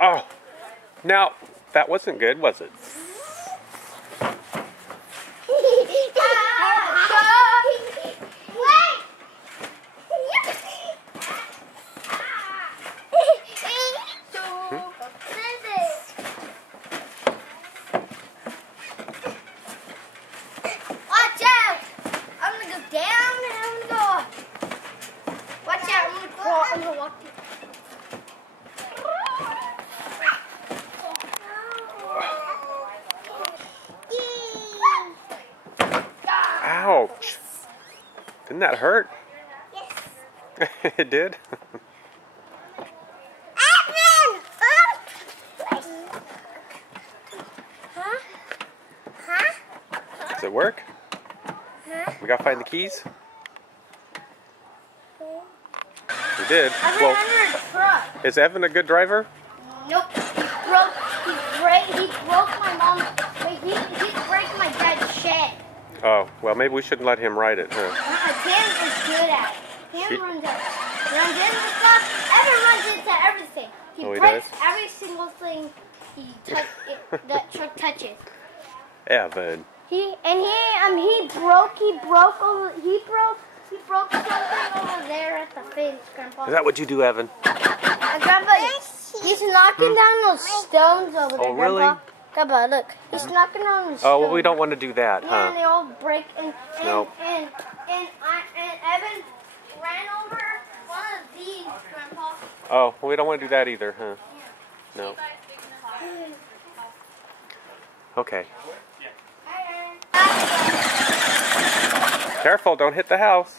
Oh, now that wasn't good, was it? Watch out! I'm gonna go down and I'm gonna go up. Watch out! I'm gonna crawl. I'm gonna walk. Ouch! Didn't that hurt? Yes. It did? Does it work? We gotta find the keys? We did. I've been Well, under a truck. is Evan a good driver? Nope. He broke my mom. Wait, he broke my dad's shed. Oh, well, maybe we shouldn't let him ride it, huh? Tim is good at it. Tim runs into stuff. Evan runs into everything. He Oh, he breaks does? every single thing that truck touches. Evan. He broke something over there at the fence, Grandpa. Is that what you do, Evan? Grandpa, he's knocking down those stones over there, Oh, really? Grandpa. Grandpa, look, he's knocking down the stones. Oh, well, we don't want to do that, Yeah, and they huh? all break, and Nope. and Evan ran over one of these, Grandpa. Oh, well, we don't want to do that either, huh? No. Okay. Careful, don't hit the house.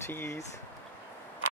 Tease.